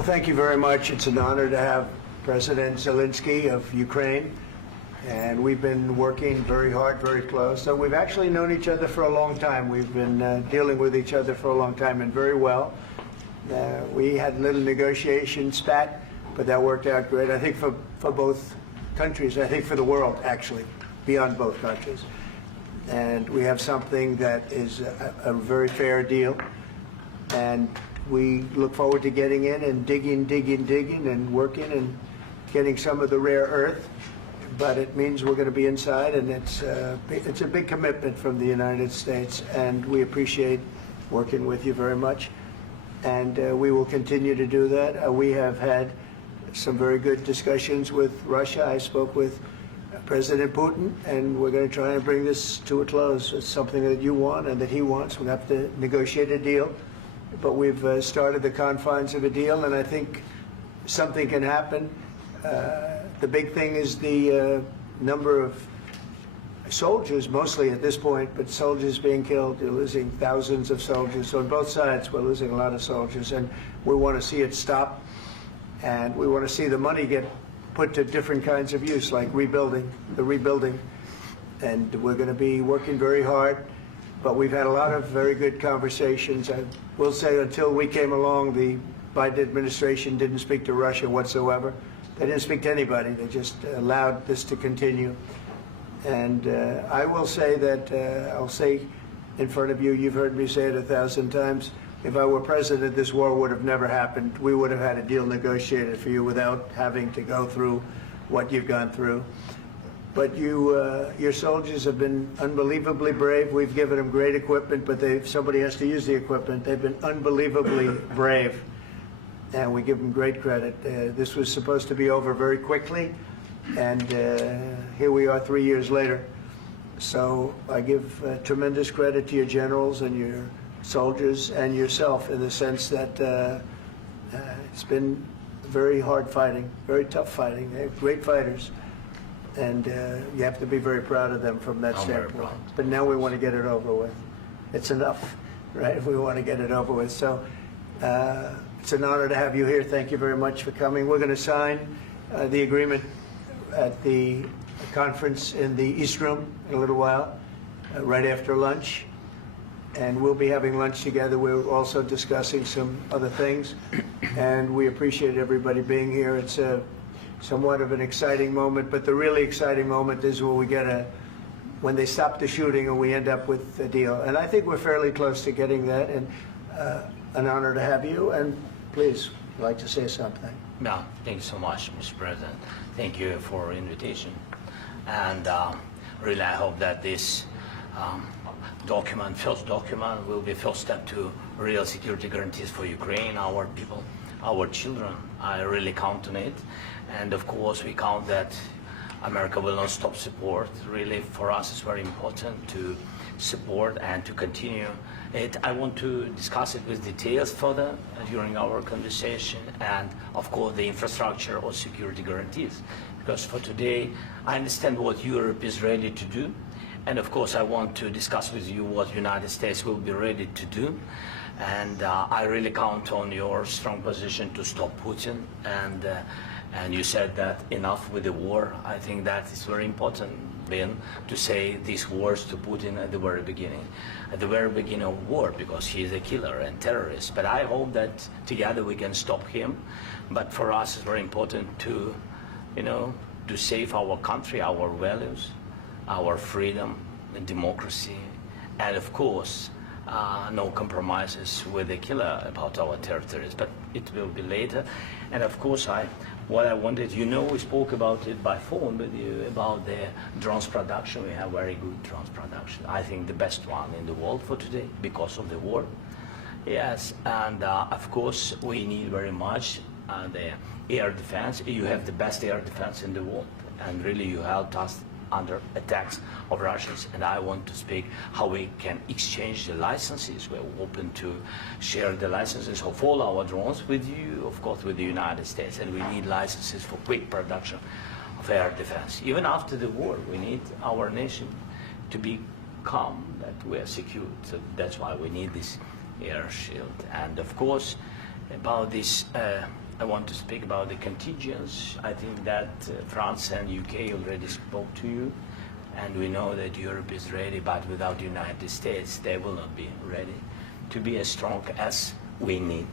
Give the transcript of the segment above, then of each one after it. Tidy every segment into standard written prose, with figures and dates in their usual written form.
Well, thank you very much. It's an honor to have President Zelensky of Ukraine, and we've been working very hard, very close. So we've actually known each other for a long time. We've been dealing with each other for a long time and very well. We had a little negotiation spat, but that worked out great. I think for both countries, I think for the world, actually, beyond both countries. And we have something that is a very fair deal. And we look forward to getting in and digging and working and getting some of the rare earth. But it means we're going to be inside, and it's a big commitment from the United States, and we appreciate working with you very much. And we will continue to do that. We have had some very good discussions with Russia. I spoke with President Putin, and we're going to try and bring this to a close. It's something that you want and that he wants. We have to negotiate a deal. But we've started the confines of a deal, and I think something can happen. The big thing is the number of soldiers, mostly at this point, but soldiers being killed. You're losing thousands of soldiers. So on both sides, we're losing a lot of soldiers, and we want to see it stop. And we want to see the money get put to different kinds of use, like rebuilding. And we're going to be working very hard. But we've had a lot of very good conversations. I will say until we came along, the Biden administration didn't speak to Russia whatsoever. They didn't speak to anybody. They just allowed this to continue. And I will say that, I'll say in front of you, you've heard me say it 1,000 times, if I were president, this war would have never happened. We would have had a deal negotiated for you without having to go through what you've gone through. But your soldiers have been unbelievably brave. We've given them great equipment, but somebody has to use the equipment. They've been unbelievably brave, and we give them great credit. This was supposed to be over very quickly, and here we are 3 years later. So I give tremendous credit to your generals and your soldiers and yourself in the sense that it's been very hard fighting, very tough fighting. They're great fighters. And you have to be very proud of them from that standpoint. But now we want to get it over with. It's enough, right? We want to get it over with. So it's an honor to have you here. Thank you very much for coming. We're going to sign the agreement at the conference in the East Room in a little while, right after lunch. And we'll be having lunch together. We're also discussing some other things. And we appreciate everybody being here. It's somewhat of an exciting moment, but the really exciting moment is when they stop the shooting and we end up with a deal. And I think we're fairly close to getting that, and an honor to have you. And please, I'd like to say something. Yeah, thank you so much, Mr. President. Thank you for invitation. And really, I hope that this first document, will be first step to real security guarantees for Ukraine, our people, our children. I really count on it. And of course, we count that America will not stop support. Really, for us, it's very important to support and to continue it. I want to discuss it with details further during our conversation, and of course, the infrastructure or security guarantees. Because for today, I understand what Europe is ready to do. And of course, I want to discuss with you what United States will be ready to do. And I really count on your strong position to stop Putin. And you said that enough with the war. I think that is very important, Ben, to say these words to Putin at the very beginning of war, because he is a killer and terrorist. But I hope that together we can stop him. But for us, it's very important to, to save our country, our values, our freedom and democracy, and of course, no compromises with the killer about our territories, but it will be later. And of course, what I wanted, we spoke about it by phone with you, about the drones production. We have very good drones production. I think the best one in the world for today because of the war. Yes, and of course, we need very much the air defense. You have the best air defense in the world, and really you helped us under attacks of Russians, and I want to speak how we can exchange the licenses. We're open to share the licenses of all our drones with you, of course, with the United States, and we need licenses for quick production of air defense. Even after the war, we need our nation to be calm, that we are secure. So that's why we need this air shield. And of course, about this I want to speak about the contingents. I think that France and UK already spoke to you, and we know that Europe is ready, but without the United States, they will not be ready to be as strong as we need.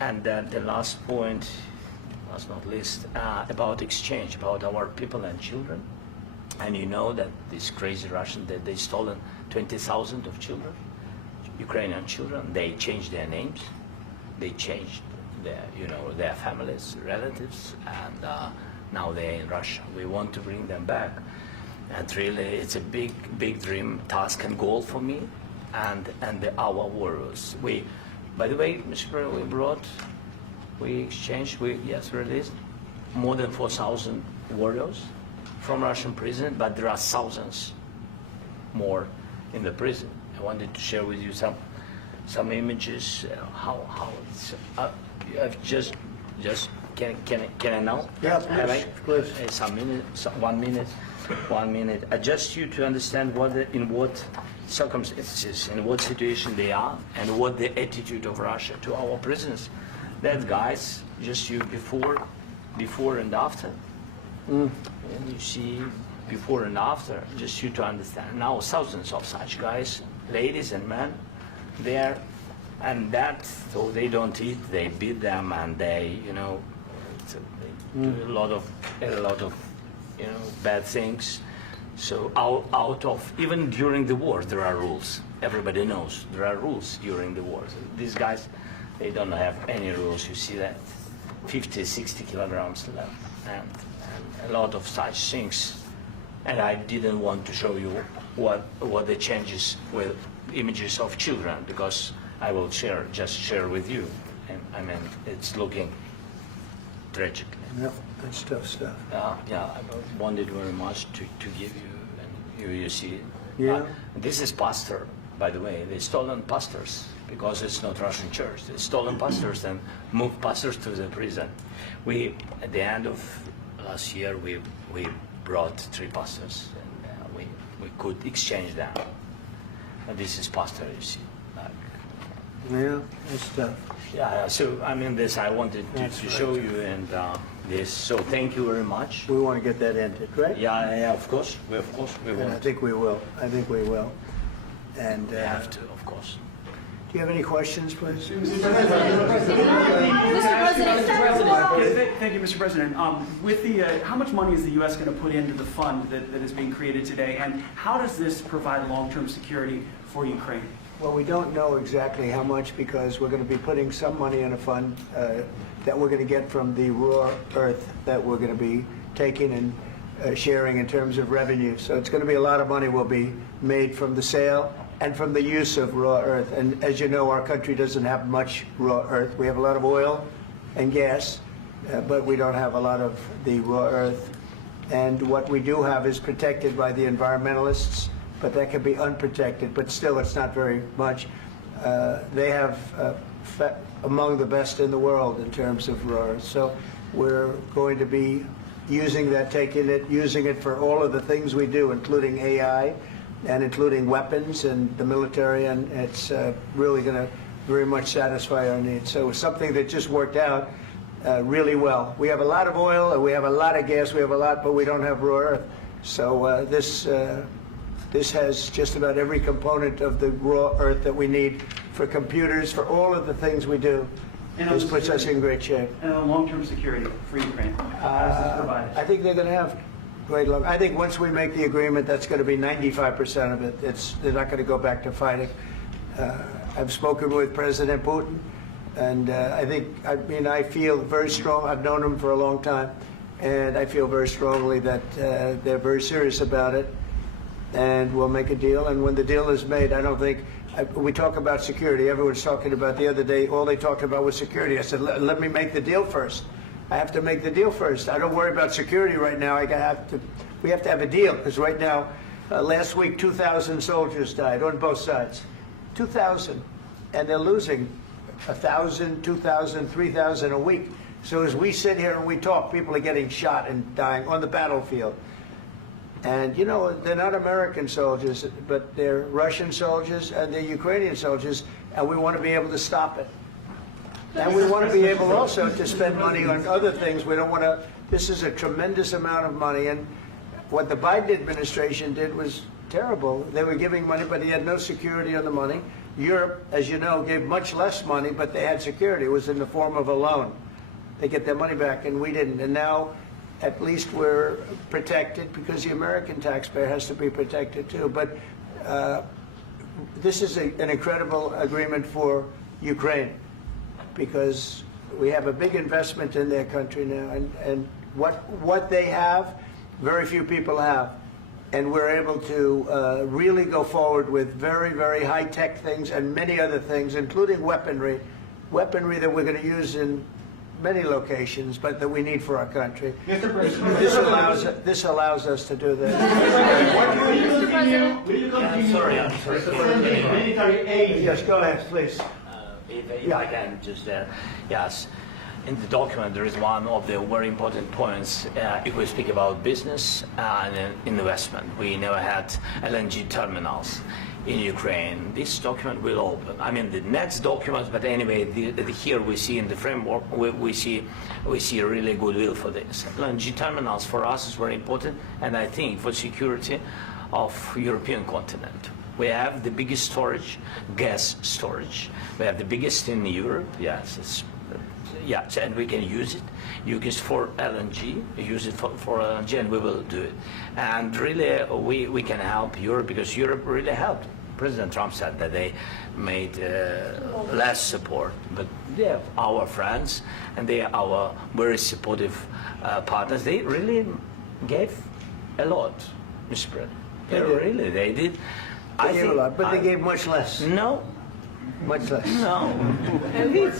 And then the last point, last not least, about exchange, about our people and children. And you know that these crazy Russians, that they stolen 20,000 of children, Ukrainian children. They changed their names, they changed their families, relatives, and now they're in Russia. We want to bring them back, and really, it's a big dream, task, and goal for me, and our warriors. By the way, Mr. President, we exchanged, released more than 4,000 warriors from Russian prison, but there are thousands more in the prison. I wanted to share with you some images. How it's can I now? Yeah, please. One minute. Just you to understand in what circumstances, in what situation they are, and what the attitude of Russia to our prisoners. That guys, just you before and after. And you see before and after, just you to understand. Now thousands of such guys, ladies and men, there, and that, so they don't eat, they beat them, and they do a lot of bad things. So out of, even during the war, there are rules. Everybody knows there are rules during the war. So these guys, they don't have any rules. You see that 50, 60 kilograms left, and a lot of such things. And I didn't want to show you what the changes with images of children, because I will just share with you. And I mean, it's looking tragic. Yeah, that's tough stuff. Yeah, I wanted very much to give you, and you see. Yeah. This is pastor, by the way. They stolen pastors, because it's not Russian church. They stolen pastors and moved pastors to the prison. At the end of last year, we brought 3 pastors, and we could exchange them. And this is pastor, you see. Yeah, that's tough. Yeah, so I mean, this I wanted to show you, and this. So thank you very much. We want to get that ended, right? Yeah, of course. We And I want. think we will. And We have to, of course. do you have any questions, please? Mr. President, thank you, Mr. President. With how much money is the U.S. going to put into the fund that is being created today, and how does this provide long-term security for Ukraine? Well, we don't know exactly how much, because we're going to be putting some money in a fund that we're going to get from the raw earth that we're going to be taking and sharing in terms of revenue. So it's going to be a lot of money will be made from the sale and from the use of raw earth. And as you know, our country doesn't have much raw earth. We have a lot of oil and gas, but we don't have a lot of the raw earth. And what we do have is protected by the environmentalists, but that can be unprotected, but still it's not very much. They have among the best in the world in terms of raw earth. So we're going to be using that, using it for all of the things we do, including AI and including weapons and the military, and it's really going to very much satisfy our needs. So it's something that just worked out really well. We have a lot of oil, and we have a lot of gas, we have a lot, but we don't have raw earth. So this has just about every component of the raw earth that we need for computers, for all of the things we do. This puts us in great shape. And on long-term security for Ukraine, how does this provide? I think they're going to have great luck. I think once we make the agreement, that's going to be 95% of it. They're not going to go back to fighting. I've spoken with President Putin, and I feel very strong. I've known him for a long time, and I feel very strongly that they're very serious about it. And we'll make a deal. And when the deal is made, I don't think we talk about security. Everyone's talking about the other day. All they talked about was security. I said, let me make the deal first. I have to make the deal first. I don't worry about security right now. We have to have a deal, because right now, last week, 2,000 soldiers died on both sides. 2,000, and they're losing 1,000, 2,000, 3,000 a week. So as we sit here and we talk, people are getting shot and dying on the battlefield. And, you know, they're not American soldiers, but they're Russian soldiers and they're Ukrainian soldiers, and we want to be able to stop it. And we want to be able also to spend money on other things. We don't want to, this is a tremendous amount of money. And what the Biden administration did was terrible. They were giving money, but he had no security on the money. Europe, as you know, gave much less money, but they had security. It was in the form of a loan. They get their money back, and we didn't. And now, at least we're protected because the American taxpayer has to be protected too. But this is an incredible agreement for Ukraine because we have a big investment in their country now, and what they have, very few people have. And we're able to really go forward with very, very high-tech things and many other things, including weaponry that we're going to use in many locations, but that we need for our country. Mr. President, This allows us to do that. will you continue Sorry. sending military aid? Yes, go ahead, please. If I can just, yes. In the document, there is one of the very important points. If we speak about business and investment, we never had LNG terminals in Ukraine. This document will open. I mean, the next document, but anyway, here we see in the framework, we see really goodwill for this. LNG terminals for us is very important, and I think for security of European continent. We have the biggest storage, gas storage. We have the biggest in Europe. Yes, yes, and we can use it. Use it for LNG. Use it for LNG, and we will do it. And really, we can help Europe because Europe really helped. President Trump said that they made less support, but they are our friends and they are our very supportive partners. They really gave a lot, Mr. President. They did. They gave a lot, but they gave much less. No. Much less. No. No.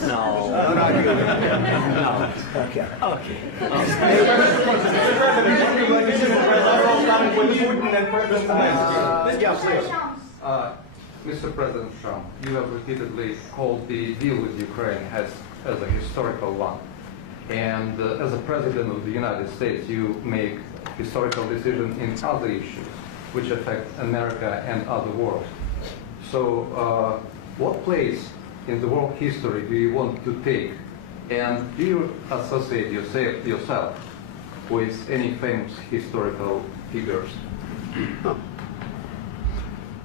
No, not you. No. Okay. Okay. Mr. President Trump, you have repeatedly called the deal with Ukraine as a historical one. And as a President of the United States, you make historical decisions in other issues which affect America and other world. So what place in the world history do you want to take? And do you associate yourself with any famous historical figures?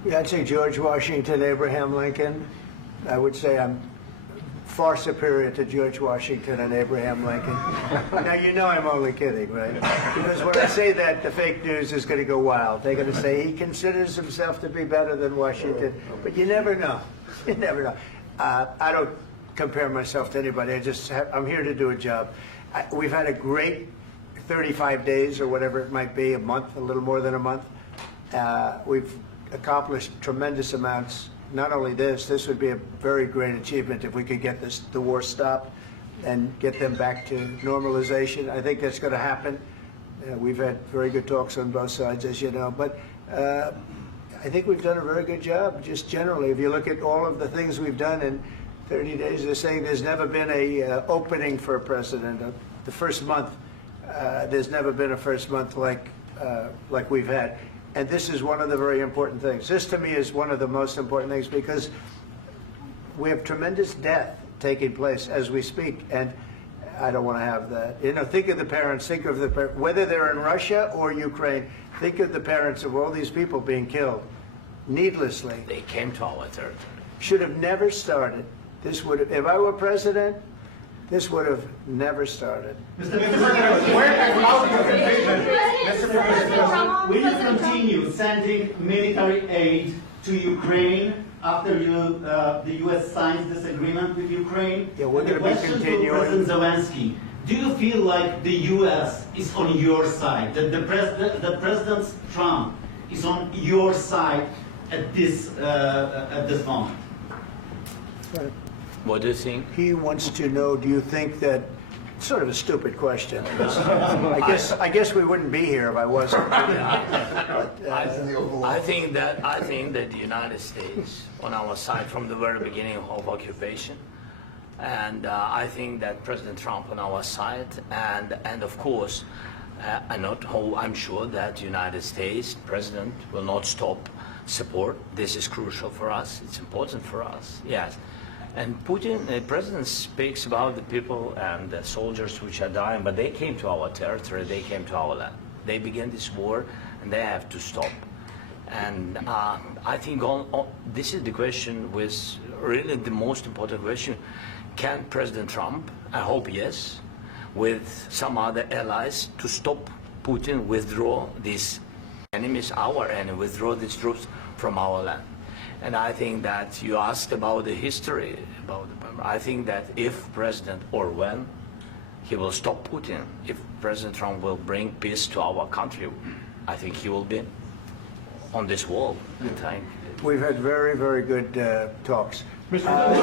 Yeah, I'd say George Washington, Abraham Lincoln. I would say I'm far superior to George Washington and Abraham Lincoln. Now, you know I'm only kidding, right? Because when I say that, the fake news is going to go wild. They're going to say he considers himself to be better than Washington. But you never know. You never know. I don't compare myself to anybody. I'm here to do a job. We've had a great 35 days or whatever it might be, a month, a little more than a month. We've accomplished tremendous amounts. Not only this would be a very great achievement if we could get the war stopped and get them back to normalization. I think that's going to happen. We've had very good talks on both sides, as you know. But I think we've done a very good job, just generally. If you look at all of the things we've done in 30 days, they're saying there's never been a opening for a president. The first month, there's never been a first month like we've had. And this is one of the very important things. This, to me, is one of the most important things because we have tremendous death taking place as we speak, and I don't want to have that. You know, think of the parents, whether they're in Russia or Ukraine, think of the parents of all these people being killed needlessly. They came to our territory. Should have never started. This would have, if I were president, this would have never started. Mr. President, where out your division? Mr. President, will you continue sending military aid to Ukraine after the U.S. signs this agreement with Ukraine? Yeah, we're going to be continuing. To President Zelensky, do you feel like the U.S. is on your side? That President Trump is on your side at this moment? Right. What do you think? He wants to know, do you think that, sort of a stupid question. I guess we wouldn't be here if I wasn't. I think that the United States on our side from the very beginning of occupation, and I think that President Trump on our side, and of course, I'm sure that the United States President will not stop support. This is crucial for us. It's important for us. Yes. And Putin, the president speaks about the people and the soldiers which are dying, but they came to our territory, they came to our land. They began this war, and they have to stop. And I think this is the question, with really the most important question. Can President Trump, I hope yes, with some other allies, to stop Putin, withdraw these enemies, our enemy, withdraw these troops from our land? And I think that you asked about the history, I think that if President, or when, he will stop Putin, if President Trump will bring peace to our country, I think he will be on this wall in time. We've had very, very good talks. What about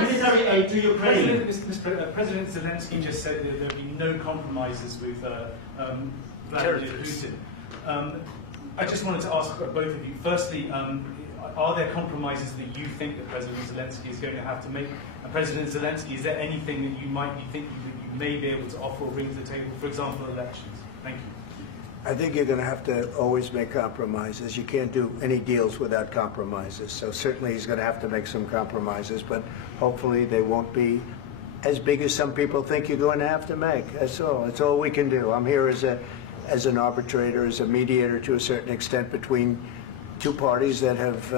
military aid to Ukraine? President Zelensky just said that there would be no compromises with Vladimir Putin. I just wanted to ask both of you, firstly, are there compromises that you think that President Zelensky is going to have to make? And President Zelensky, is there anything that you might be thinking that you may be able to offer or bring to the table, for example, elections? Thank you. I think you're going to have to always make compromises. You can't do any deals without compromises. So certainly he's going to have to make some compromises, but hopefully they won't be as big as some people think you're going to have to make. That's all. That's all we can do. I'm here as an arbitrator, as a mediator to a certain extent between two parties that have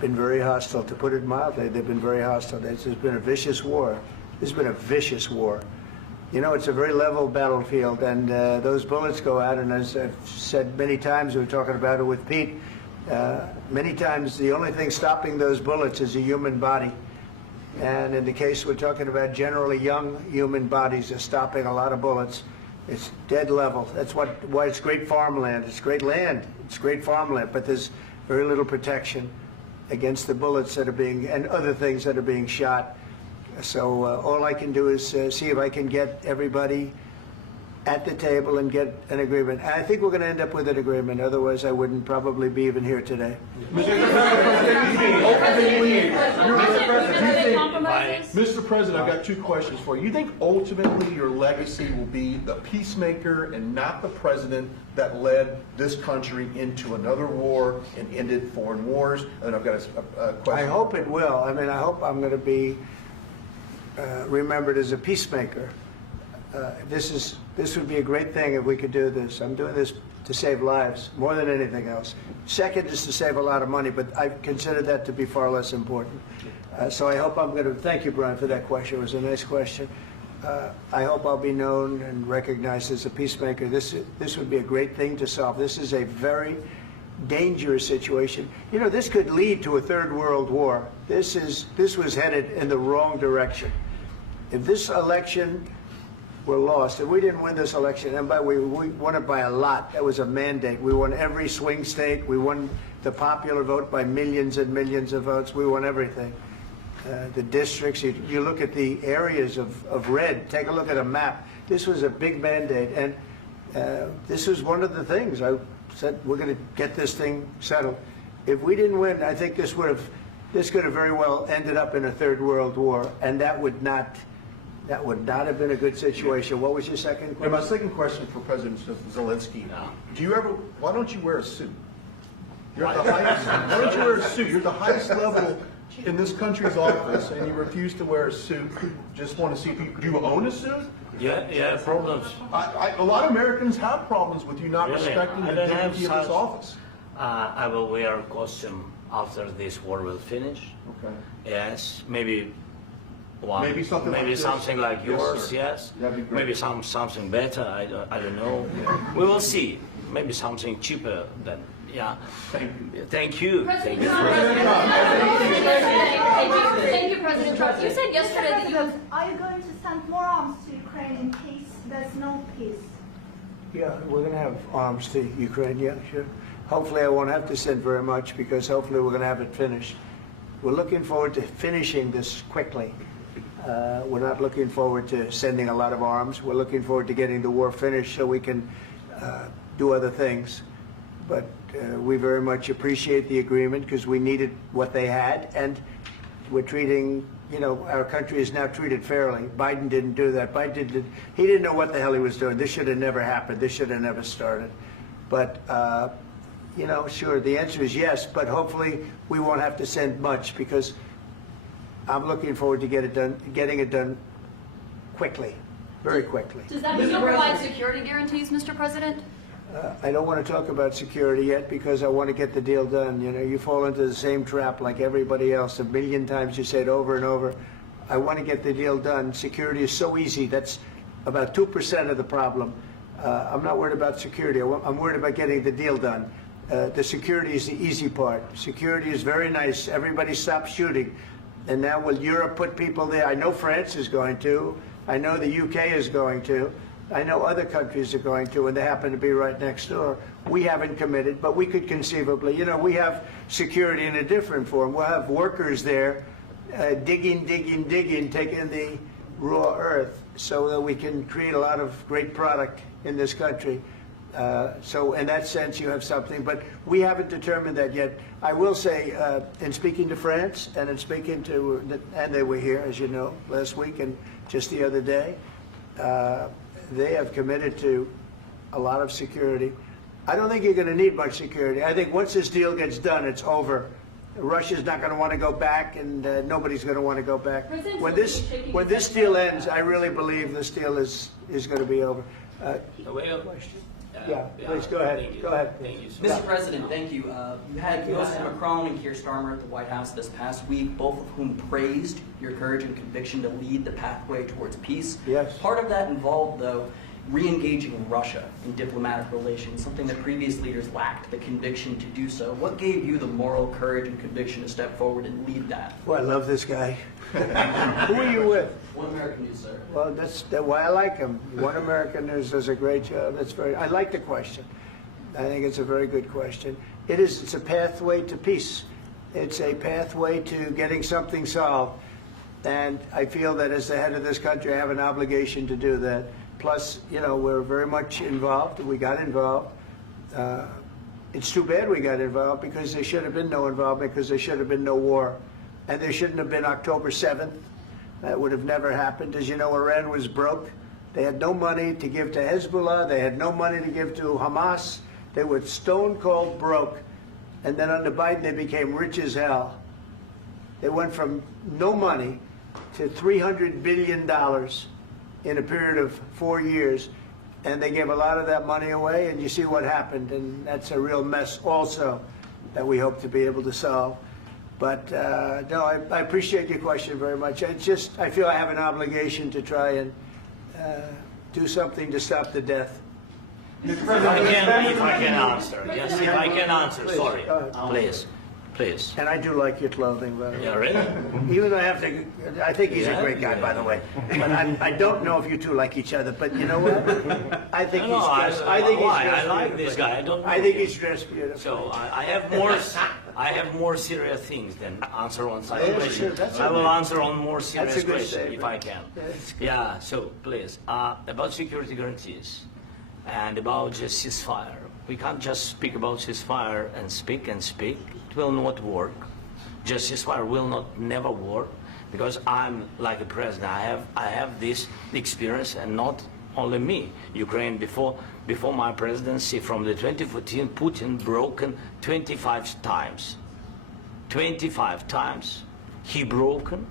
been very hostile, to put it mildly. They've been very hostile. There's been a vicious war. There's been a vicious war. You know, it's a very level battlefield, and those bullets go out, and as I've said many times, we were talking about it with Pete, many times the only thing stopping those bullets is a human body. And in the case we're talking about, generally young human bodies are stopping a lot of bullets. It's dead level. That's why it's great farmland. It's great land. It's great farmland, but there's very little protection against the bullets that are being, and other things that are being shot. So all I can do is see if I can get everybody at the table and get an agreement. And I think we're going to end up with an agreement. Otherwise, I wouldn't probably be even here today. Mr. President, I've got two questions for you. You think ultimately your legacy will be the peacemaker and not the president that led this country into another war and ended foreign wars? And I've got a question. I hope it will. I mean, I hope I'm going to be remembered as a peacemaker. This would be a great thing if we could do this. I'm doing this to save lives more than anything else. Second is to save a lot of money, but I consider that to be far less important. So I hope I'm going to, thank you, Brian, for that question. It was a nice question. I hope I'll be known and recognized as a peacemaker. This would be a great thing to solve. This is a very dangerous situation. You know, this could lead to a third world war. This was headed in the wrong direction. If this election were lost, if we didn't win this election, and we won it by a lot, that was a mandate. We won every swing state. We won the popular vote by millions and millions of votes. We won everything. The districts, you look at the areas of red, take a look at a map. This was a big mandate, and this was one of the things. I said, we're going to get this thing settled. If we didn't win, I think this could have very well ended up in a third world war, and that would not have been a good situation. What was your second question? And my second question for President Zelensky, why don't you wear a suit? You're at the highest, why don't you wear a suit? You're at the highest level in this country's office, and you refuse to wear a suit. Just want to see if do you own a suit? Yeah, problems. A lot of Americans have problems with you not respecting the dignity of this office. I will wear a costume after this war will finish. Okay. Yes, maybe one. Maybe something like this. Something like yours. Sir. Yes. That'd be great. Maybe something better. I don't know. Yeah. We will see. Maybe something cheaper than. Yeah. Thank you. Thank you. President Trump. Thank you, President Trump. You said yesterday that you have. Are you going to send more arms to Ukraine in case there's no peace? Yeah, we're going to have arms to Ukraine. Yeah, sure. Hopefully, I won't have to send very much because hopefully we're going to have it finished. We're looking forward to finishing this quickly. We're not looking forward to sending a lot of arms. We're looking forward to getting the war finished so we can do other things. But we very much appreciate the agreement because we needed what they had, and we're treating, you know, our country is now treated fairly. Biden didn't do that. He didn't know what the hell he was doing. This should have never happened. This should have never started. But, you know, sure, the answer is yes, but hopefully we won't have to send much, because I'm looking forward to getting it done quickly, very quickly. Does that mean you'll provide security guarantees, Mr. President? I don't want to talk about security yet, because I want to get the deal done. You know, you fall into the same trap like everybody else. A million times you say it over and over. I want to get the deal done. Security is so easy. That's about 2% of the problem. I'm not worried about security. I'm worried about getting the deal done. The security is the easy part. Security is very nice. Everybody stopped shooting. And now will Europe put people there? I know France is going to. I know the UK is going to. I know other countries are going to, and they happen to be right next door. We haven't committed, but we could conceivably. You know, we have security in a different form. We'll have workers there digging, taking the raw earth so that we can create a lot of great product in this country. So in that sense, you have something, but we haven't determined that yet. I will say, in speaking to France and in speaking to, and they were here, as you know, last week and just the other day, they have committed to a lot of security. I don't think you're going to need much security. I think once this deal gets done, it's over. Russia's not going to want to go back, and nobody's going to want to go back. When this deal ends, I really believe this deal is going to be over. Yeah, please go ahead. Go ahead. Thank you so Mr. President, thank you. You had President Macron and Keir Starmer at the White House this past week, both of whom praised your courage and conviction to lead the pathway towards peace. Yes. Part of that involved, though, re-engaging Russia in diplomatic relations, something that previous leaders lacked the conviction to do so. What gave you the moral courage and conviction to step forward and lead that? Well, I love this guy. Who are you with? One American News, sir. Well, that's why I like him. One American News does a great job. I like the question. I think it's a very good question. It's a pathway to peace. It's a pathway to getting something solved. And I feel that as the head of this country, I have an obligation to do that. Plus, you know, we're very much involved. We got involved. It's too bad we got involved, because there should have been no involvement, because there should have been no war. And there shouldn't have been October 7th. That would have never happened. As you know, Iran was broke. They had no money to give to Hezbollah. They had no money to give to Hamas. They were stone cold broke. And then under Biden, they became rich as hell. They went from no money to $300 billion in a period of 4 years. And they gave a lot of that money away, and you see what happened. And that's a real mess also that we hope to be able to solve. But no, I appreciate your question very much. I feel I have an obligation to try and do something to stop the death. If I can answer, yes, if I can answer, Please, sorry, please. please. And I do like your clothing, by the way. Yeah, really? Even though I think he's a great guy, Yeah. by the way. But I don't know if you two like each other. But you know what? I think he's dressed. I like this guy. I think he's dressed beautiful. So I have more serious things than answer on such Yeah, question. sure, I will answer on more That's serious a good question statement. if I can. That's good. Yeah. So please, about security guarantees and about just ceasefire. We can't just speak about ceasefire and speak and speak. It will not work. Just ceasefire will not never work, because I'm like the president. I have this experience, and not only me. Ukraine before my presidency, from the 2014, Putin broken 25 times. 25 times he broken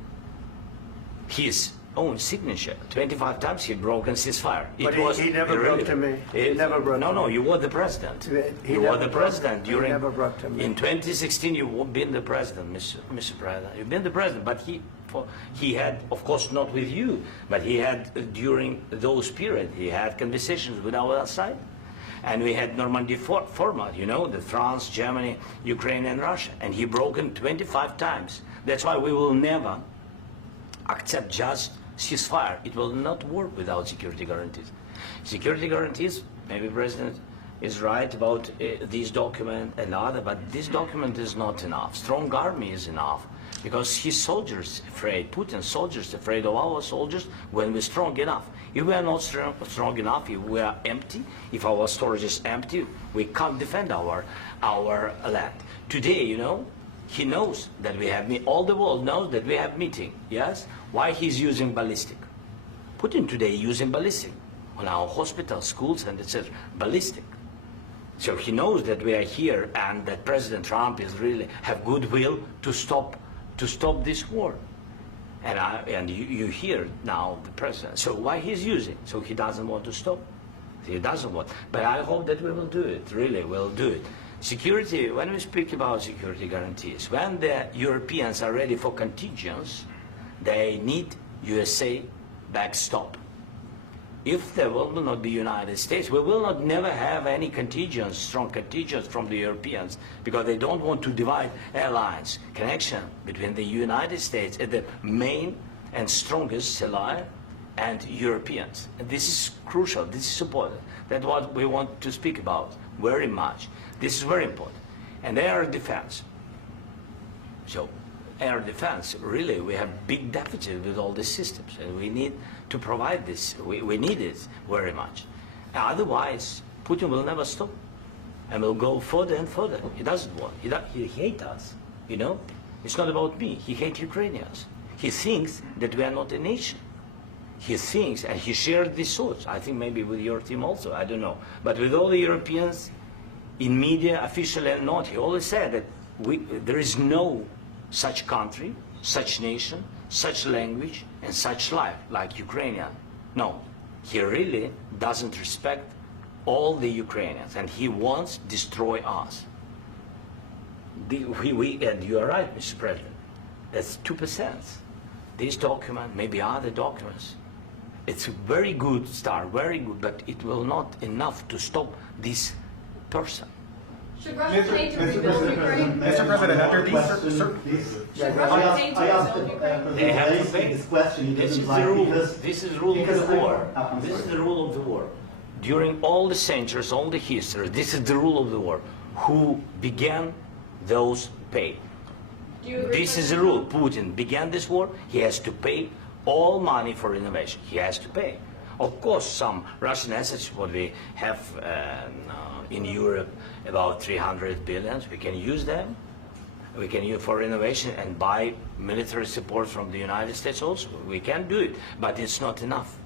his own signature. 25 times he broken ceasefire. But he never broke to me. He never broke to me. No, you were the president. You were the president during. He never broke to me. In 2016, you've been the president, Mr. President. You've been the president, but he had, of course, not with you, but he had during those periods. He had conversations with our side, and we had Normandy format. You know, the France, Germany, Ukraine, and Russia, and he broken 25 times. That's why we will never accept just ceasefire. It will not work without security guarantees. Security guarantees, maybe President is right about this document and other, but this document is not enough. Strong army is enough, because his soldiers afraid, Putin's soldiers afraid of our soldiers when we're strong enough. If we are not strong enough, if we are empty, if our storage is empty, we can't defend our land. Today, you know, he knows that we have all the world knows that we have meeting. Yes, why he's using ballistic? Putin today using ballistic on our hospitals, schools, and etc. Ballistic. So he knows that we are here and that President Trump is really have goodwill to stop this war. And you hear now the president. So why he's using? So he doesn't want to stop. He doesn't want. But I hope that we will do it. Really, we'll do it. Security. When we speak about security guarantees, when the Europeans are ready for contingents, they need USA backstop. If there will not be United States, we will not never have any contingents, strong contingents from the Europeans, because they don't want to divide alliance, connection between the United States and the main and strongest ally and Europeans. And this is crucial, this is important. That's what we want to speak about very much. This is very important. And air defense. So air defense, really, we have big deficit with all these systems, and we need to provide this. We need it very much. Otherwise, Putin will never stop, and will go further and further. He doesn't want. He hates us, you know? It's not about me. He hates Ukrainians. He thinks that we are not a nation. He thinks, and he shared these thoughts, I think maybe with your team also, I don't know. But with all the Europeans, in media, officially and not, he always said that there is no such country, such nation, such language, and such life like Ukrainian. No, he really doesn't respect all the Ukrainians, and he wants to destroy us. And you are right, Mr. President. That's 2%. This document, maybe other documents, it's a very good start, very good, but it will not enough to stop this person. Should Russia pay to rebuild Ukraine? Mr. President, under these Should Russia pay to I asked rebuild Ukraine? They have to Zelensky pay. this question. He This doesn't is like the rule. because This is the rule of because the war. I'm This is sorry. the rule of the war. During all the centuries, all the history, this is the rule of the war. Who began, those pay. Do you agree, This is the rule. Putin began this war. He has to pay all money for innovation. He has to pay. Of course, some Russian assets, what we have in Europe, about 300 billion, we can use them. We can use for innovation and buy military support from the United States also. We can do it, but it's not enough.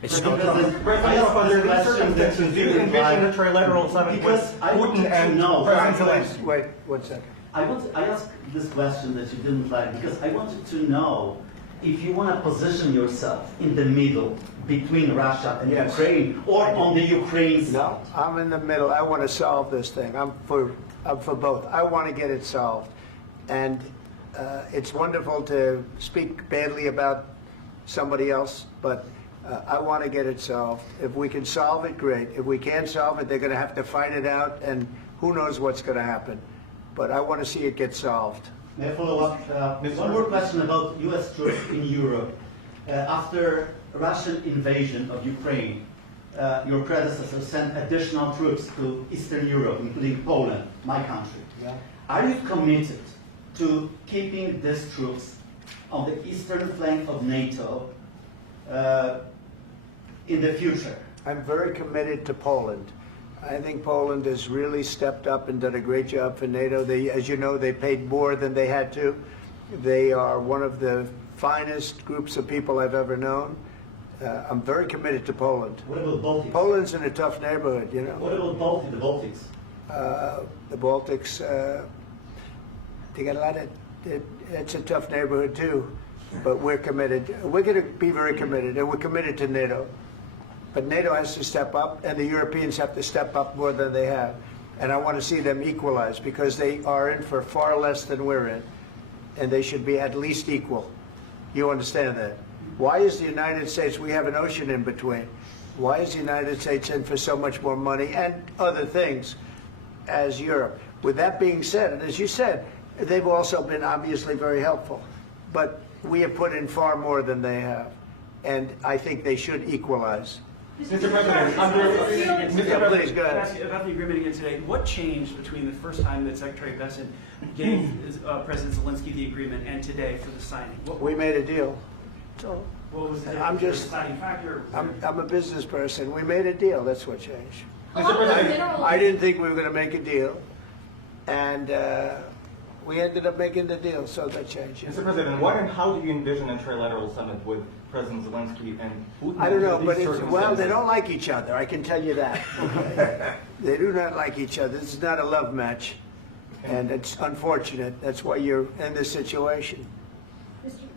It's not enough. I asked under these circumstances, do you envision a trilateral summit with Putin and President Zelensky? Wait 1 second. I asked this question that you didn't like because I wanted to know if you want to position yourself in the middle between Russia and Yes. Ukraine or on the Ukraine side. No, I'm in the middle. I want to solve this thing. I'm for both. I want to get it solved. And it's wonderful to speak badly about somebody else, but I want to get it solved. If we can solve it, great. If we can't solve it, they're going to have to fight it out, and who knows what's going to happen. But I want to see it get solved. May I follow up? One more question about U.S. troops in Europe. After Russian invasion of Ukraine, your predecessor sent additional troops to Eastern Europe, including Poland, my country. Yeah. Are you committed to keeping these troops on the eastern flank of NATO in the future? I'm very committed to Poland. I think Poland has really stepped up and done a great job for NATO. They, as you know, they paid more than they had to. They are one of the finest groups of people I've ever known. I'm very committed to Poland. What about Baltics? Poland's in a tough neighborhood, you know. What about the Baltics? The Baltics, they got a lot of, it's a tough neighborhood too, but we're committed. We're going to be very committed, and we're committed to NATO. But NATO has to step up, and the Europeans have to step up more than they have. And I want to see them equalize, because they are in for far less than we're in, and they should be at least equal. You understand that? Why is the United States, we have an ocean in between, why is the United States in for so much more money and other things as Europe? With that being said, and as you said, they've also been obviously very helpful, but we have put in far more than they have, and I think they should equalize. Mr. President, Please, go ahead. Ask you about the agreement again today. What changed between the first time that Secretary Bessent gave President Zelensky the agreement and today for the signing? We made a deal. So What was the I'm just- deciding factor? I'm a business person. We made a deal. That's what changed. Along with minerals. I didn't think we were going to make a deal, and We ended up making the deal, so that changed. Mr. President, what and how do you envision a trilateral summit with President Zelensky and Putin? I don't know, under but these well, they circumstances? don't like each other, I can tell you that. Okay? They do not like each other. This is not a love match, and it's unfortunate. That's why you're in this situation.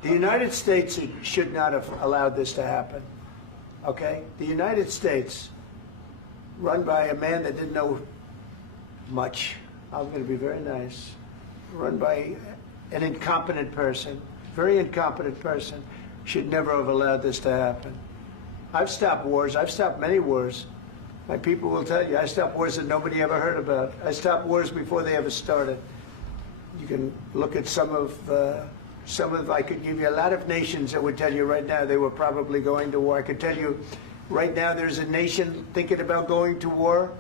The United States should not have allowed this to happen, okay? The United States, run by a man that didn't know much, I'm going to be very nice, run by an incompetent person, very incompetent person, should never have allowed this to happen. I've stopped wars. I've stopped many wars. My people will tell you, I stopped wars that nobody ever heard about. I stopped wars before they ever started. You can look at I could give you a lot of nations that would tell you right now they were probably going to war. I could tell you right now there's a nation thinking about going to war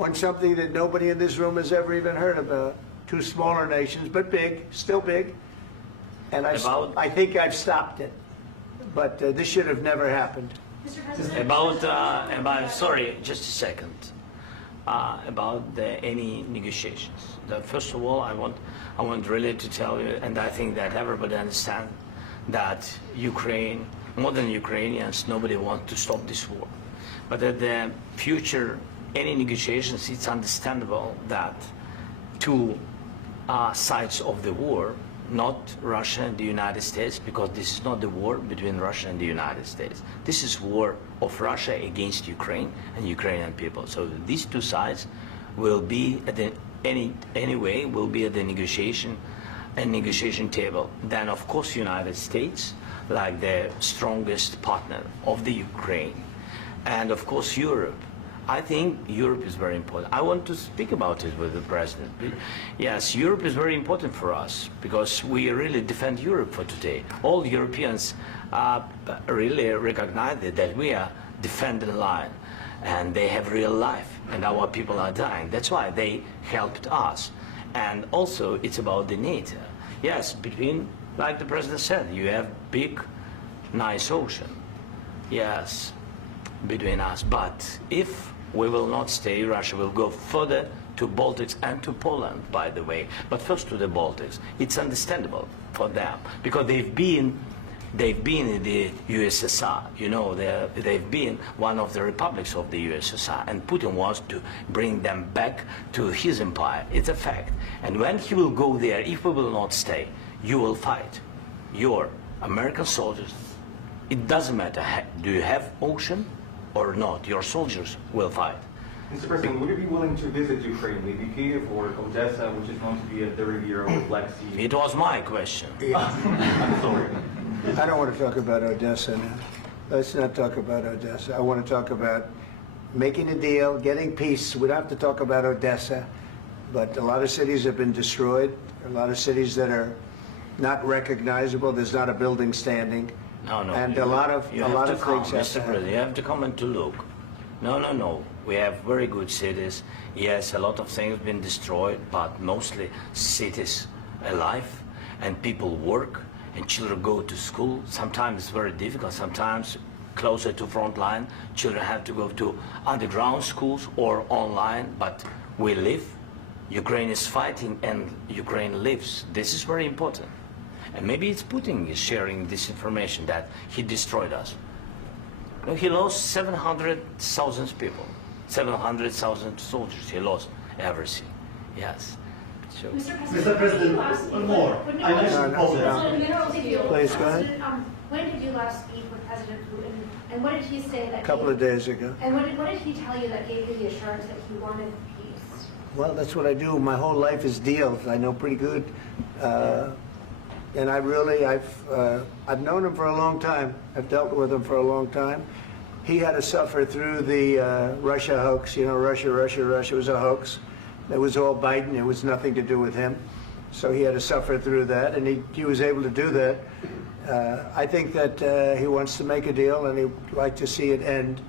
on something that nobody in this room has ever even heard about. Two smaller nations, but big, still big. And I think I've stopped it. But this should have never happened. Mr. President, About sorry, just a second. About any negotiations. First of all, I want really to tell you, and I think that everybody understands that Ukraine, more than Ukrainians, nobody wants to stop this war. But at the future, any negotiations, it's understandable that two sides of the war, not Russia and the United States, because this is not the war between Russia and the United States. This is war of Russia against Ukraine and Ukrainian people. So these two sides will be at the anyway will be at the negotiation table. Then of course United States, like the strongest partner of the Ukraine, and of course Europe. I think Europe is very important. I want to speak about it with the president. Yes, Europe is very important for us because we really defend Europe for today. All Europeans really recognize that we are defending line, and they have real life, and our people are dying. That's why they helped us. And also, it's about the NATO. Yes, between, like the president said, you have big, nice ocean. Yes, between us. But if we will not stay, Russia will go further to Baltics and to Poland, by the way. But first to the Baltics. It's understandable for them because they've been in the USSR. You know, they've been one of the republics of the USSR, and Putin wants to bring them back to his empire. It's a fact. And when he will go there, if we will not stay, you will fight. Your American soldiers, it doesn't matter, do you have ocean or not, your soldiers will fight. Mr. President, would you be willing to visit Ukraine, maybe Kyiv or Odessa, which is going to be at the Riviera or Black Sea? It was my question. I'm sorry. I don't want to talk about Odessa now. Let's not talk about Odessa. I want to talk about making a deal, getting peace. We don't have to talk about Odessa, but a lot of cities have been destroyed. A lot of cities that are not recognizable. There's not a building standing. No. And a lot of things have to Mr. happen. President, you have to come and to look. No. We have very good cities. Yes, a lot of things have been destroyed, but mostly cities alive, and people work, and children go to school. Sometimes it's very difficult. Sometimes closer to front line, children have to go to underground schools or online, but we live. Ukraine is fighting, and Ukraine lives. This is very important. And maybe it's Putin is sharing this information that he destroyed us. You know, he lost 700,000 people, 700,000 soldiers. He lost everything. Yes. So, Mr. President, one more. I mentioned Poland. Please, go ahead. When did you last speak with President Putin, and what did he say that? A couple of days ago. And what did he tell you that gave you the assurance that he wanted peace? Well, that's what I do. My whole life is deals. I know pretty good. And I've known him for a long time. I've dealt with him for a long time. He had to suffer through the Russia hoax. You know, Russia was a hoax. It was all Biden. It was nothing to do with him. So he had to suffer through that, and he was able to do that. I think that he wants to make a deal, and he'd like to see it end.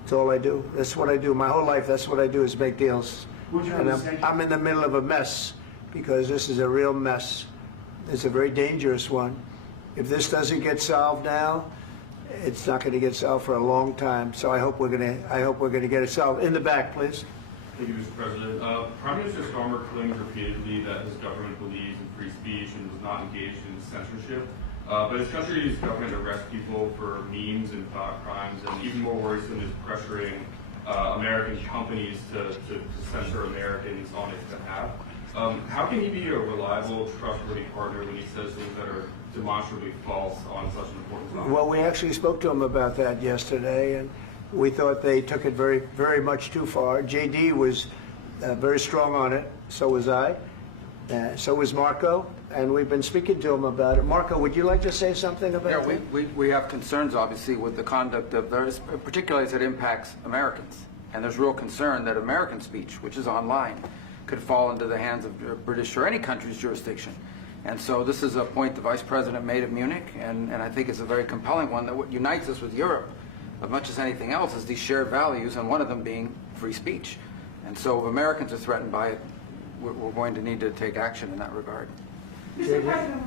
That's all I do. That's what I do. My whole life, that's what I do, is make deals. And I'm in the middle of a mess, because this is a real mess. It's a very dangerous one. If this doesn't get solved now, it's not going to get solved for a long time. So I hope we're going to get it solved. In the back, please. Thank you, Mr. President. Prime Minister Starmer claims repeatedly that his government believes in free speech and was not engaged in censorship. But his country's government arrests people for memes and thought crimes, and even more worrisome is pressuring American companies to censor Americans on its behalf. How can he be a reliable, trustworthy partner when he says things that are demonstrably false on such an important topic? Well, we actually spoke to him about that yesterday, and we thought they took it very, very much too far. JD was very strong on it. So was I. So was Marco. And we've been speaking to him about it. Marco, would you like to say something about that? We have concerns, obviously, with the conduct of those, particularly as it impacts Americans. And there's real concern that American speech, which is online, could fall into the hands of British or any country's jurisdiction. And so this is a point the Vice President made of Munich, and I think it's a very compelling one, that what unites us with Europe, as much as anything else, is these shared values, and one of them being free speech. And so if Americans are threatened by it, we're going to need to take action in that regard. Mr. President.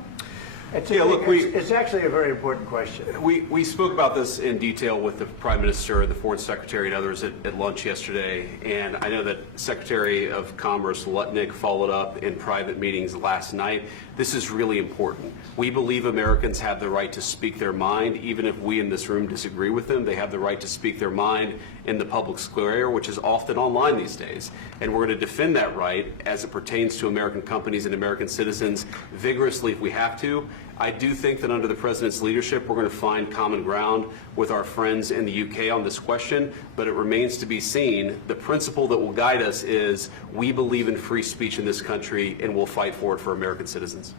It's actually a very important question. We spoke about this in detail with the Prime Minister, the Foreign Secretary, and others at lunch yesterday, and I know that Secretary of Commerce Lutnick followed up in private meetings last night. This is really important. We believe Americans have the right to speak their mind, even if we in this room disagree with them. They have the right to speak their mind in the public square, which is often online these days. And we're going to defend that right as it pertains to American companies and American citizens vigorously if we have to. I do think that under the President's leadership, we're going to find common ground with our friends in the UK on this question, but it remains to be seen. The principle that will guide us is we believe in free speech in this country, and we'll fight for it for American citizens.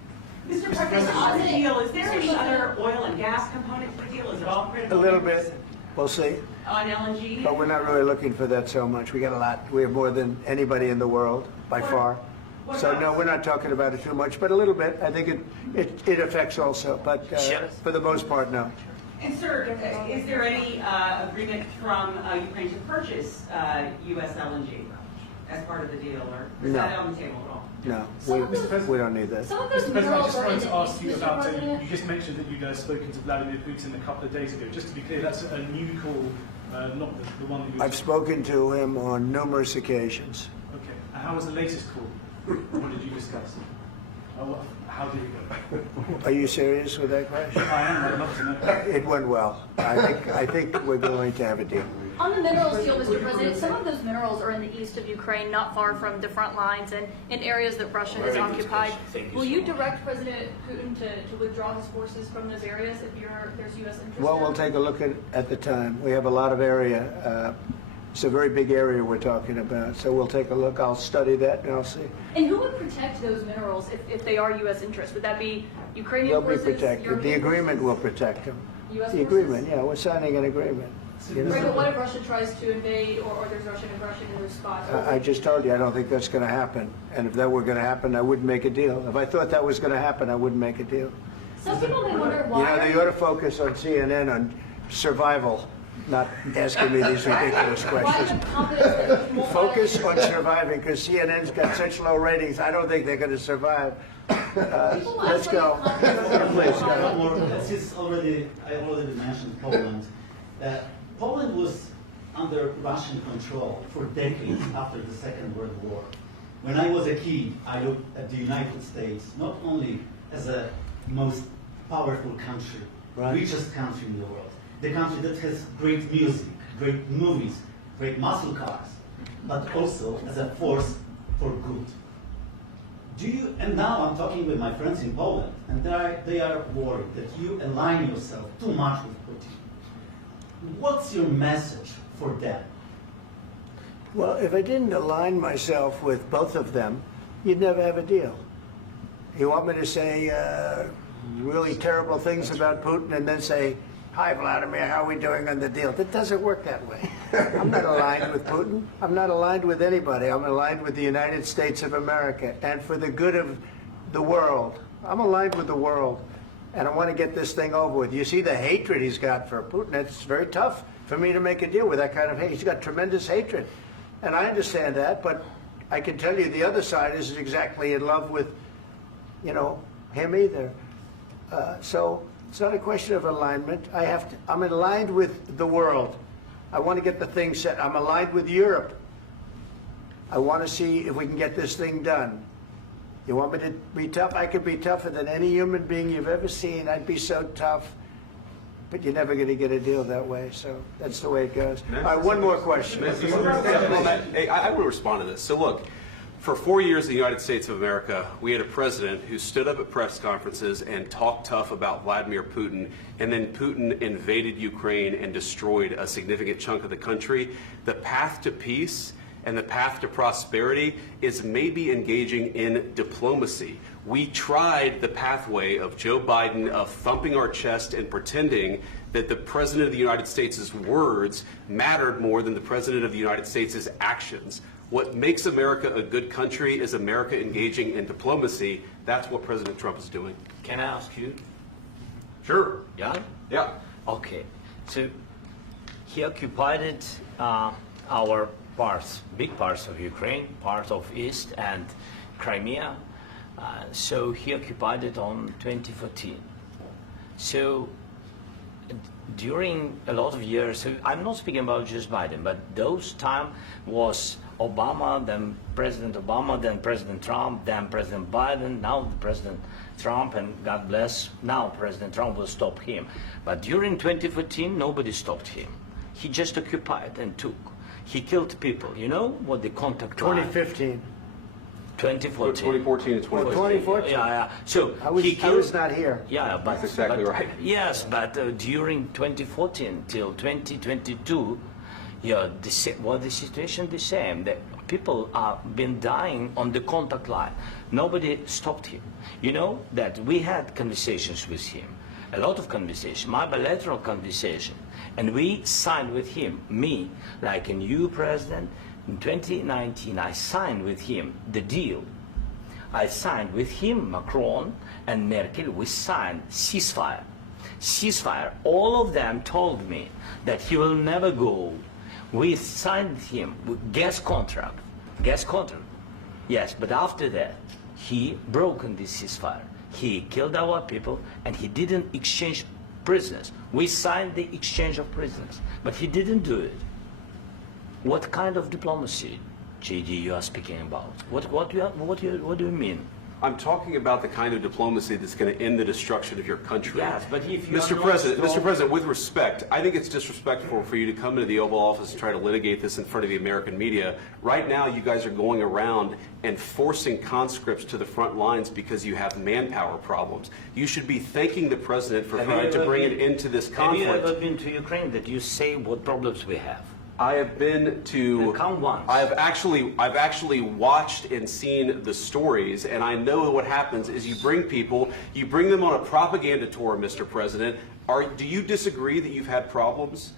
Mr. President, on the deal, is there any other oil and gas component to the deal? Is it all critical? A little bit. We'll see. On LNG? But we're not really looking for that so much. We got a lot. We have more than anybody in the world, by far. So no, we're not talking about it too much, but a little bit. I think it affects also, but for the most part, no. And sir, is there any agreement from Ukraine to purchase U.S. LNG as part of the deal, or is that on the table at all? No, we don't need that. Mr. President, I just wanted to ask you about, you just mentioned that you guys spoken to Vladimir Putin a couple of days ago. Just to be clear, that's a new call, not the one that you... I've spoken to him on numerous occasions. Okay, and how was the latest call? What did you discuss? How did it go? Are you serious with that question? I am. I'd love to know. It went well. I think we're going to have a deal. On the minerals deal, Mr. President, some of those minerals are in the east of Ukraine, not far from the front lines and in areas that Russia has occupied. Will you direct President Putin to withdraw his forces from those areas if there's U.S. interest? Well, we'll take a look at the time. We have a lot of area. It's a very big area we're talking about, so we'll take a look. I'll study that and I'll see. And who would protect those minerals if they are U.S. interests? Would that be Ukrainian forces? They'll be protected. European The agreement forces? will protect them. U.S. The forces? agreement, yeah, we're signing an agreement. You know? Right, but what if Russia tries to invade or there's Russian aggression in those spots? I just told you, I don't think that's going to happen. And if that were going to happen, I wouldn't make a deal. If I thought that was going to happen, I wouldn't make a deal. Some people may wonder why. You know, they ought to focus on CNN on survival, not asking me these ridiculous questions. Focus on surviving, because CNN's got such low ratings, I don't think they're going to survive. Let's go. Please, go. Since I already mentioned Poland. Poland was under Russian control for decades after the Second World War. When I was a kid, I looked at the United States not only as a most powerful country, richest country in the world, the country that has great music, great movies, great muscle cars, but also as a force for good. And now I'm talking with my friends in Poland, and they are worried that you align yourself too much with Putin. What's your message for them? Well, if I didn't align myself with both of them, you'd never have a deal. You want me to say really terrible things about Putin and then say, "Hi, Vladimir, how are we doing on the deal?" That doesn't work that way. I'm not aligned with Putin. I'm not aligned with anybody. I'm aligned with the United States of America and for the good of the world. I'm aligned with the world, and I want to get this thing over with. You see the hatred he's got for Putin. It's very tough for me to make a deal with that kind of hate. He's got tremendous hatred, and I understand that, but I can tell you the other side isn't exactly in love with, him either. So it's not a question of alignment. I'm aligned with the world. I want to get the thing set. I'm aligned with Europe. I want to see if we can get this thing done. You want me to be tough? I could be tougher than any human being you've ever seen. I'd be so tough. But you're never going to get a deal that way, so that's the way it goes. All right, one more question. Hey, I want to respond to this. So look, for 4 years in the United States of America, we had a president who stood up at press conferences and talked tough about Vladimir Putin, and then Putin invaded Ukraine and destroyed a significant chunk of the country. The path to peace and the path to prosperity is maybe engaging in diplomacy. We tried the pathway of Joe Biden of thumping our chest and pretending that the President of the United States' words mattered more than the President of the United States' actions. What makes America a good country is America engaging in diplomacy. That's what President Trump is doing. Can I ask you? Sure. Yeah? Yeah. Okay. So he occupied our parts, big parts of Ukraine, part of East and Crimea. So he occupied it on 2014. So during a lot of years, so I'm not speaking about just Biden, but those time was Obama, then President Obama, then President Trump, then President Biden, now President Trump, and God bless, now President Trump will stop him. But during 2014, nobody stopped him. He just occupied and took. He killed people. You know what the contact line? 2015. 2014 2014. and 2015. 2014. Yeah. So I was not here. Yeah, but that's exactly right. Yes, but during 2014 till 2022, yeah, the situation the same. The people are been dying on the contact line. Nobody stopped him. You know that we had conversations with him, a lot of conversation, my bilateral conversation, and we signed with him. Me, like a new president. In 2019, I signed with him the deal. I signed with him, Macron and Merkel, we signed ceasefire. Ceasefire, all of them told me that he will never go. We signed him with gas contract. Yes, but after that, he broken this ceasefire. He killed our people and he didn't exchange prisoners. We signed the exchange of prisoners, but he didn't do it. What kind of diplomacy, JD, you are speaking about? What do you mean? I'm talking about the kind of diplomacy that's going to end the destruction of your country. Yes, but if you Mr. President, with respect, I think it's disrespectful for you to come into the Oval Office and try to litigate this in front of the American media. Right now, you guys are going around and forcing conscripts to the front lines because you have manpower problems. You should be thanking the President for trying to bring it into this conflict. Have you ever been to Ukraine that you say what problems we have? I have been to. Come once. I've actually watched and seen the stories, and I know what happens is you bring people, you bring them on a propaganda tour, Mr. President. Do you disagree that you've had problems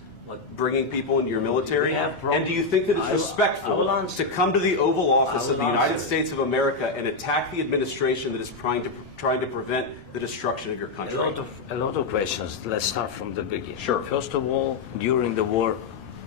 bringing people into your military? And do you think that it's respectful to come to the Oval Office of the United States of America and attack the administration that is trying to prevent the destruction of your country? A lot of questions. Let's start from the beginning. Sure. First of all, during the war,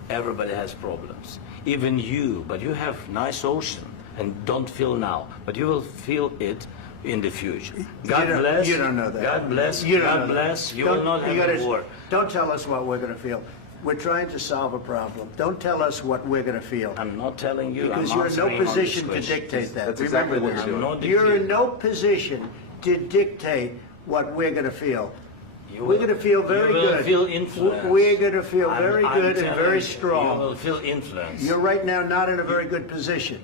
everybody has problems. Even you, but you have nice ocean and don't feel now, but you will feel it in the future. God bless. You don't know that. God bless. You don't God know bless. that. You will not have a war. Don't tell us what we're going to feel. We're trying to solve a problem. Don't tell us what we're going to feel. I'm not telling you. Because I'm you're in no answering on position this to question. dictate that. That's exactly what Remember you're doing. this. You're in no position to dictate what we're going to feel. We're going to feel very good. You will feel influence. We're going to feel very good and very strong. You will feel influence. You're right now not in a very good position.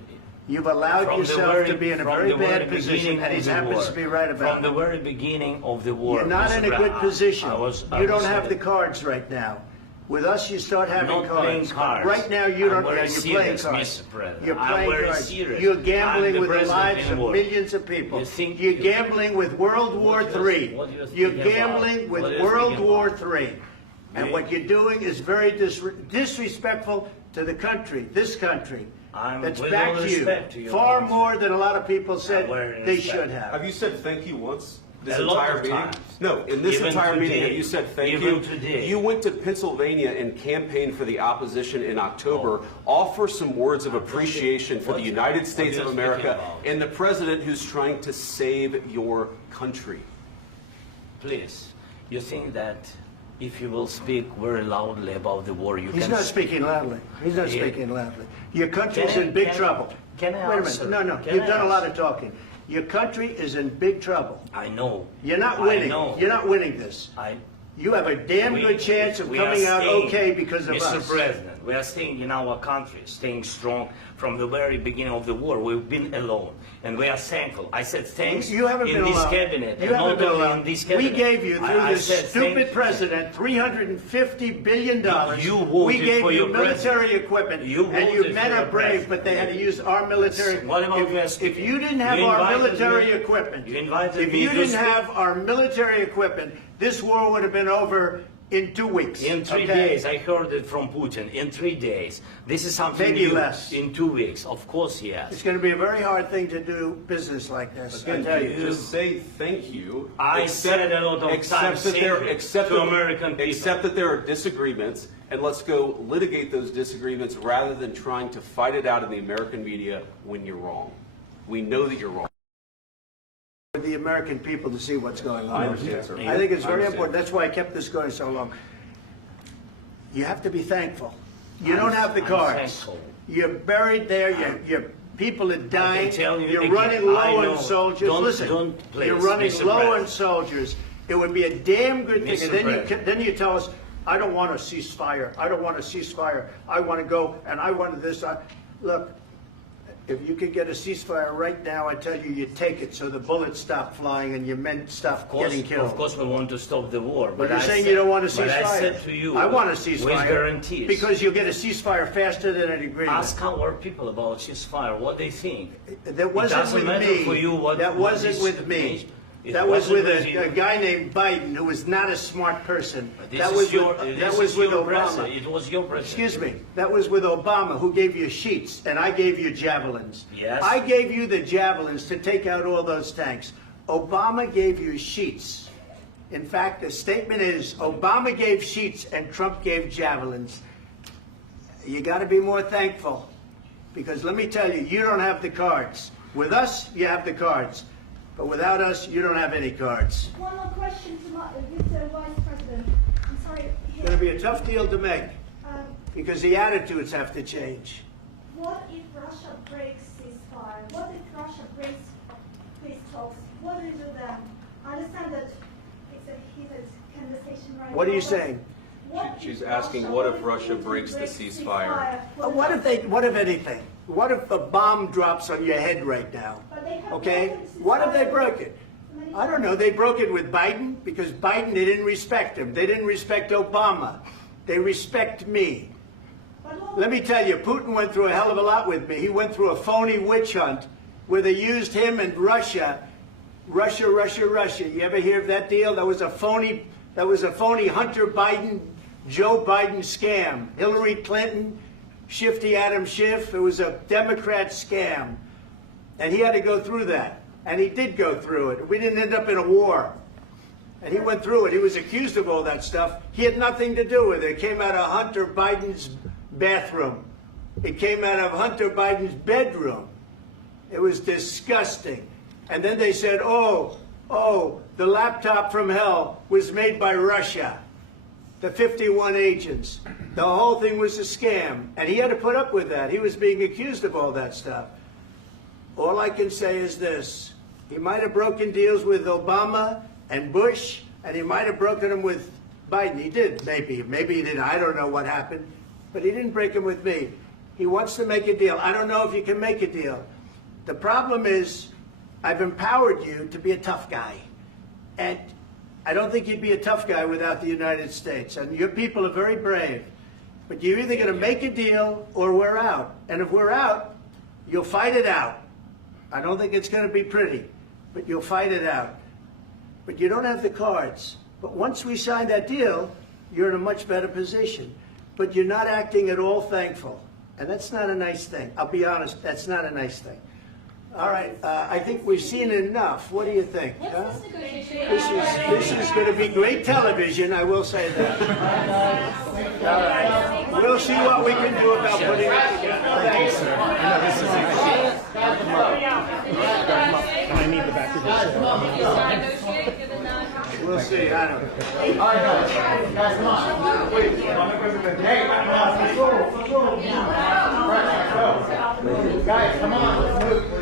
You've allowed yourself to be in a very bad position, and he happens to be right about it. From the very beginning of the war. You're not in a good position. You don't have the cards. cards right now. With us, you start having I'm not playing cards. Right now, you don't. I'm very You're playing serious, cards. Mr. President. You're I'm playing very cards. serious. You're gambling I'm with the president lives in of war. millions of people. You think You're you- gambling with World War III. what you're You're thinking gambling about? with What you're World thinking War about? III. And what you're doing is very disrespectful to the country, this country. That's with back all to respect to you. your Far country. more than a lot of people said very they respect. should have. Have you said thank you once? This A lot entire of meeting? times. No, in this Even entire meeting, today. have you said thank Even you? today. You went to Pennsylvania and campaigned for the opposition in October. Offer some words of appreciation for the United States of you America speaking about? and the president who's trying to save your country. Please, you think that if you will speak very loudly about the war, you He's can... not speaking loudly. He's not Yeah. speaking loudly. Your country's Can- in big can- trouble. Can I Wait a answer? minute. No, Can you've I done a lot answer? of talking. Your country is in big trouble. I know. You're not I winning. know. You're not winning this. You have a damn good chance of we are coming out staying, okay because of Mr. us. President, we are staying in our country, staying strong from the very beginning of the war. We've been alone, and we are thankful. I said thanks You haven't in been this alone. cabinet, You and haven't not been only alone. in this We cabinet. gave you, through I this said stupid thank- president, $350 billion. You voted We gave for you your military president. equipment, You and you voted men for are your brave, president. but they had to use our military. What about Zelensky? If you didn't have You our invited military me- equipment, you invited if me you to didn't speak- have our military equipment, this war would have been over in 2 weeks. In 3 okay? days, I heard it from Putin. In 3 days, this is something Maybe new. less. In 2 weeks, of course, yes. It's going to be a very hard thing to do business like this. I Again, tell you. just say thank you. I said a lot of times that there, thank you accept to that, American people. accept that there are disagreements, and let's go litigate those disagreements rather than trying to fight it out in the American media when you're wrong. We know that you're wrong. For the American people to see what's going on. I understand, sir. I think it's I very understand. important. That's why I kept this going so long. You have to be thankful. You don't have the I'm cards. thankful. You're buried there. Your people are dying. tell you You're again, running I low know. on soldiers. Don't- Listen, don't please, you're running Mr. low on President. soldiers. It would be a damn good thing. Mr. And then President. then you tell us, I don't want a ceasefire. I don't want a ceasefire. I want to go and I want this. Look, if you could get a ceasefire right now, I tell you, you take it so the bullets stop flying and your men stop getting killed. Of course, we want to stop the war. But you're I saying said- you don't want a ceasefire. But I said to you, I want a with ceasefire. guarantees. Because you'll get a ceasefire faster than an agreement. Ask our people about ceasefire, what they think. That wasn't it doesn't with matter me. for you what That what wasn't this with me. means. It That was wasn't with you. a guy named Biden who was not a smart person. This That is was your- with, this that was is with your Obama. president. It was your president. Excuse me. That was with Obama, who gave you sheets, and I gave you javelins. Yes. I gave you the javelins to take out all those tanks. Obama gave you sheets. In fact, the statement is Obama gave sheets and Trump gave javelins. You got to be more thankful, because let me tell you, you don't have the cards. With us, you have the cards. But without us, you don't have any cards. One more question to Mr. Vice President. I'm sorry. It's going to be a tough deal to make, Um, because the attitudes have to change. what if Russia breaks ceasefire? What if Russia breaks peace talks? What do you do then? I understand that it's a heated conversation right now. What are you but saying? what She's if asking, Russia- what if Russia Putin breaks the breaks ceasefire? What if anything? What if a bomb drops on your head right now? But they have Okay? broken What if they ceasefire broke it? many I don't know. They broke it with Biden because Biden, they didn't respect him. They didn't respect Obama. They respect me. Let me tell you, Putin went through a hell of a lot with me. He went through a phony witch hunt where they used him and Russia. Russia. You ever hear of that deal? That was a phony Hunter Biden, Joe Biden scam. Hillary Clinton, Shifty Adam Schiff. It was a Democrat scam. And he had to go through that. And he did go through it. We didn't end up in a war. And he went through it. He was accused of all that stuff. He had nothing to do with it. It came out of Hunter Biden's bathroom. It came out of Hunter Biden's bedroom. It was disgusting. And then they said, oh, the laptop from hell was made by Russia. The 51 agents. The whole thing was a scam. And he had to put up with that. He was being accused of all that stuff. All I can say is this. He might have broken deals with Obama and Bush, and he might have broken them with Biden. He did, maybe. Maybe he didn't. I don't know what happened. But he didn't break them with me. He wants to make a deal. I don't know if you can make a deal. The problem is, I've empowered you to be a tough guy. And I don't think you'd be a tough guy without the United States. And your people are very brave. But you're either going to make a deal or we're out. And if we're out, you'll fight it out. I don't think it's going to be pretty, but you'll fight it out. But you don't have the cards. But once we sign that deal, you're in a much better position. But you're not acting at all thankful. And that's not a nice thing. I'll be honest, that's not a nice thing. All right, I think we've seen enough. What do you think? Huh? This is going to be great television, I will say that. All right. We'll see what we can do about putting it together. Thank you, sir. I need the back of the We'll see. I don't know. All right, guys, come on. Wait, hey, guys, come on, let's move.